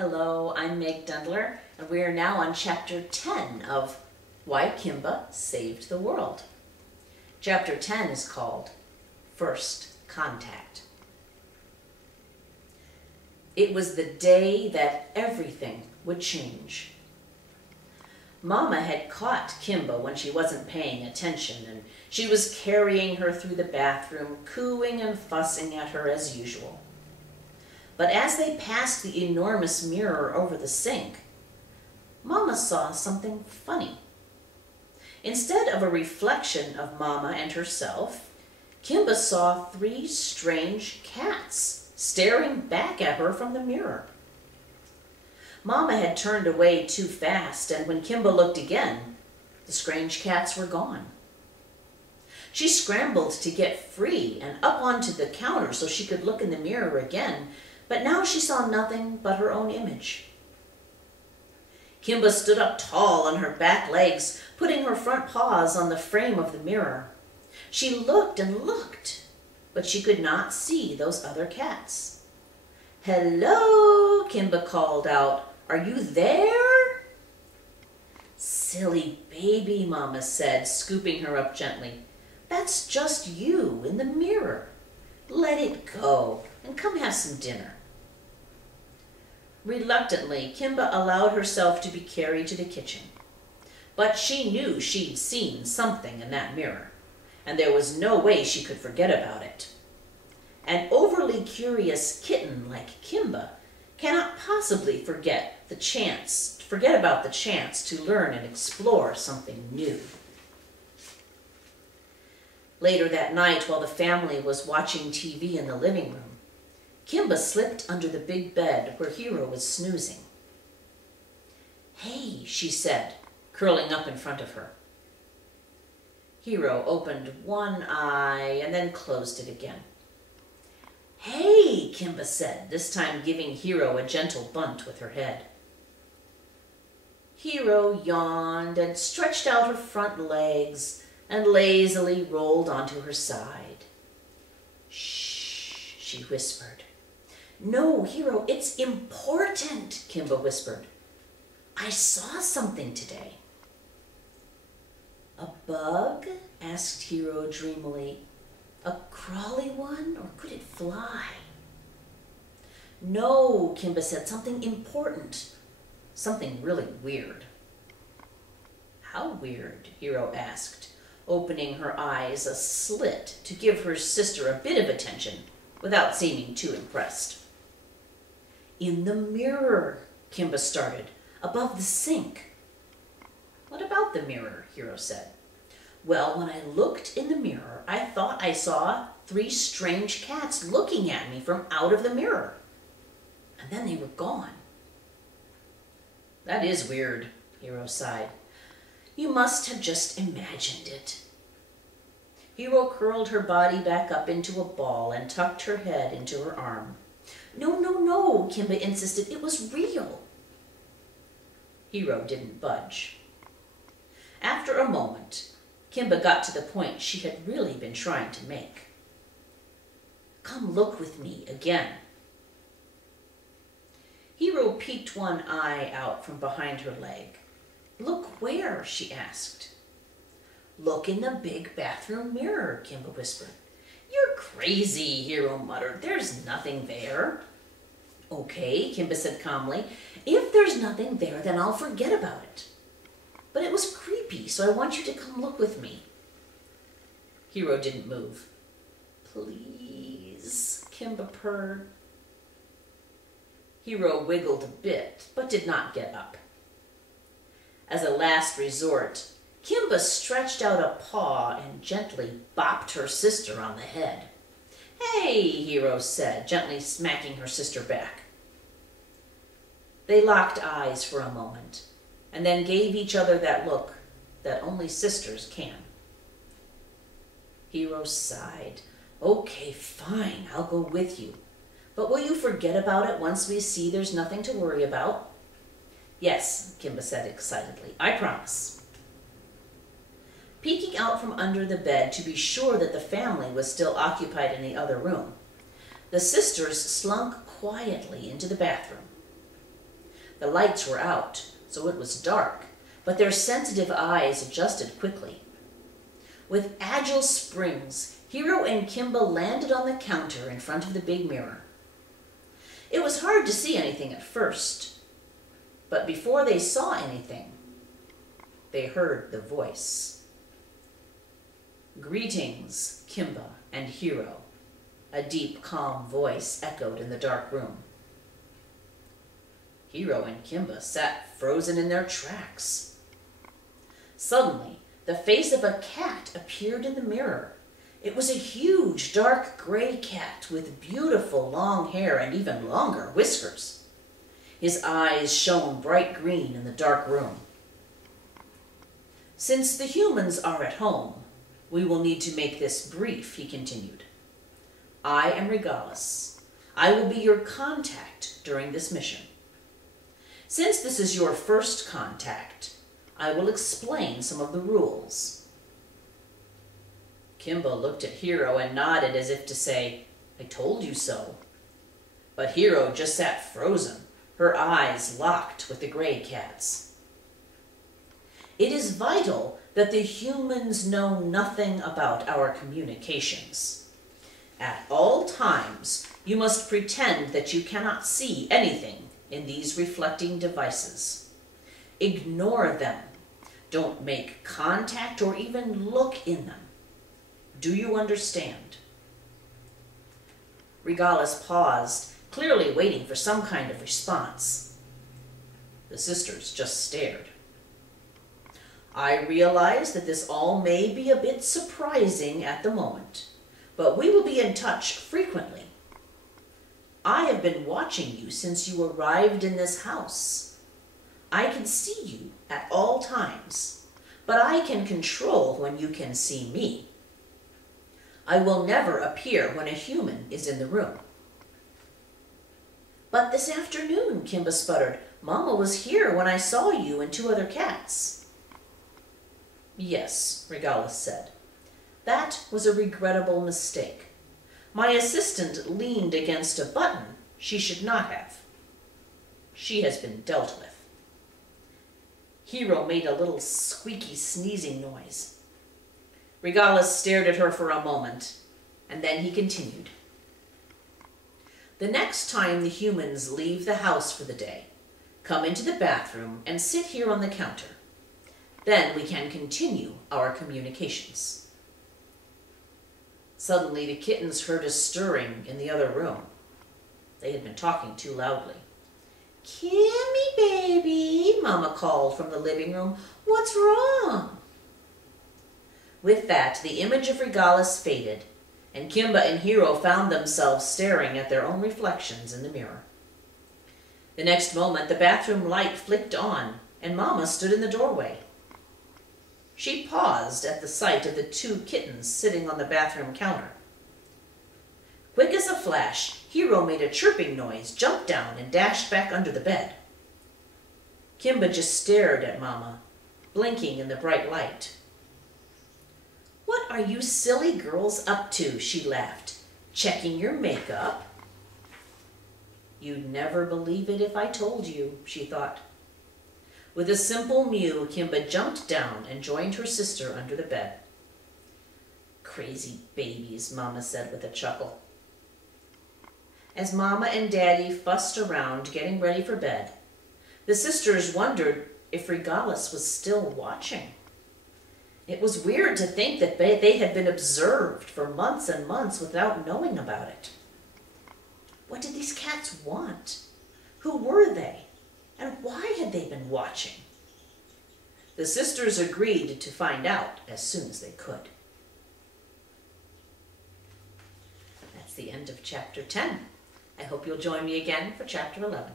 Hello, I'm Meg Dendler, and we are now on Chapter 10 of Why Kimba Saved the World. Chapter 10 is called First Contact. It was the day that everything would change. Mama had caught Kimba when she wasn't paying attention, and she was carrying her through the bathroom, cooing and fussing at her as usual. But as they passed the enormous mirror over the sink, Mama saw something funny. Instead of a reflection of Mama and herself, Kimba saw three strange cats staring back at her from the mirror. Mama had turned away too fast, and when Kimba looked again, the strange cats were gone. She scrambled to get free and up onto the counter so she could look in the mirror again, but now she saw nothing but her own image. Kimba stood up tall on her back legs, putting her front paws on the frame of the mirror. She looked and looked, but she could not see those other cats. "Hello," Kimba called out. "Are you there?" "Silly baby," Mama said, scooping her up gently. "That's just you in the mirror. Let it go and come have some dinner." Reluctantly, Kimba allowed herself to be carried to the kitchen. But she knew she'd seen something in that mirror, and there was no way she could forget about it. An overly curious kitten like Kimba cannot possibly forget about the chance to learn and explore something new. Later that night, while the family was watching TV in the living room, Kimba slipped under the big bed where Hero was snoozing. "Hey," she said, curling up in front of her. Hero opened one eye and then closed it again. "Hey," Kimba said, this time giving Hero a gentle bunt with her head. Hero yawned and stretched out her front legs and lazily rolled onto her side. "Shh," she whispered. "No, Hero, it's important," Kimba whispered. "I saw something today." "A bug?" asked Hero dreamily. "A crawly one, or could it fly?" "No," Kimba said, "something important. Something really weird." "How weird?" Hero asked, opening her eyes a slit to give her sister a bit of attention without seeming too impressed. "In the mirror," Kimba started, "above the sink." "What about the mirror?" Hero said. "Well, when I looked in the mirror, I thought I saw three strange cats looking at me from out of the mirror. And then they were gone." "That is weird," Hero sighed. "You must have just imagined it." Hero curled her body back up into a ball and tucked her head into her arm. "No, no, no," Kimba insisted. "It was real." Hero didn't budge. After a moment, Kimba got to the point she had really been trying to make. "Come look with me again." Hero peeked one eye out from behind her leg. "Look where?" she asked. "Look in the big bathroom mirror," Kimba whispered. "You're crazy," Hero muttered. "There's nothing there." "Okay," Kimba said calmly. "If there's nothing there, then I'll forget about it. But it was creepy, so I want you to come look with me." Hero didn't move. "Please," Kimba purred. Hero wiggled a bit, but did not get up. As a last resort, Kimba stretched out a paw and gently bopped her sister on the head. "Hey," Hero said, gently smacking her sister back. They locked eyes for a moment, and then gave each other that look that only sisters can. Hero sighed. "Okay, fine, I'll go with you. But will you forget about it once we see there's nothing to worry about?" "Yes," Kimba said excitedly. "I promise." Peeking out from under the bed to be sure that the family was still occupied in the other room, the sisters slunk quietly into the bathroom. The lights were out, so it was dark, but their sensitive eyes adjusted quickly. With agile springs, Hero and Kimba landed on the counter in front of the big mirror. It was hard to see anything at first, but before they saw anything, they heard the voice. "Greetings, Kimba and Hero," a deep, calm voice echoed in the dark room. Hero and Kimba sat frozen in their tracks. Suddenly, the face of a cat appeared in the mirror. It was a huge, dark gray cat with beautiful long hair and even longer whiskers. His eyes shone bright green in the dark room. "Since the humans are at home, we will need to make this brief," he continued. "I am Regalis. I will be your contact during this mission. Since this is your first contact, I will explain some of the rules." Kimba looked at Hero and nodded as if to say, "I told you so." But Hero just sat frozen, her eyes locked with the gray cat's. "It is vital that the humans know nothing about our communications. At all times, you must pretend that you cannot see anything in these reflecting devices. Ignore them. Don't make contact or even look in them. Do you understand?" Regalis paused, clearly waiting for some kind of response. The sisters just stared. "I realize that this all may be a bit surprising at the moment, but we will be in touch frequently. I have been watching you since you arrived in this house. I can see you at all times, but I can control when you can see me. I will never appear when a human is in the room." "But this afternoon," Kimba sputtered, "Mama was here when I saw you and 2 other cats." "Yes," Regalis said. "That was a regrettable mistake. My assistant leaned against a button she should not have. She has been dealt with." Hero made a little squeaky sneezing noise. Regalis stared at her for a moment, and then he continued. "The next time the humans leave the house for the day, come into the bathroom and sit here on the counter. Then we can continue our communications." Suddenly, the kittens heard a stirring in the other room. They had been talking too loudly. "Kimmy, baby," Mama called from the living room. "What's wrong?" With that, the image of Regalis faded, and Kimba and Hero found themselves staring at their own reflections in the mirror. The next moment, the bathroom light flicked on, and Mama stood in the doorway. She paused at the sight of the 2 kittens sitting on the bathroom counter. Quick as a flash, Hero made a chirping noise, jumped down, and dashed back under the bed. Kimba just stared at Mama, blinking in the bright light. "What are you silly girls up to?" she laughed. "Checking your makeup?" "You'd never believe it if I told you," she thought. With a simple mew, Kimba jumped down and joined her sister under the bed. "Crazy babies," Mama said with a chuckle. As Mama and Daddy fussed around getting ready for bed, the sisters wondered if Regalis was still watching. It was weird to think that they had been observed for months and months without knowing about it. What did these cats want? Who were they? And why had they been watching? The sisters agreed to find out as soon as they could. That's the end of Chapter 10. I hope you'll join me again for Chapter 11.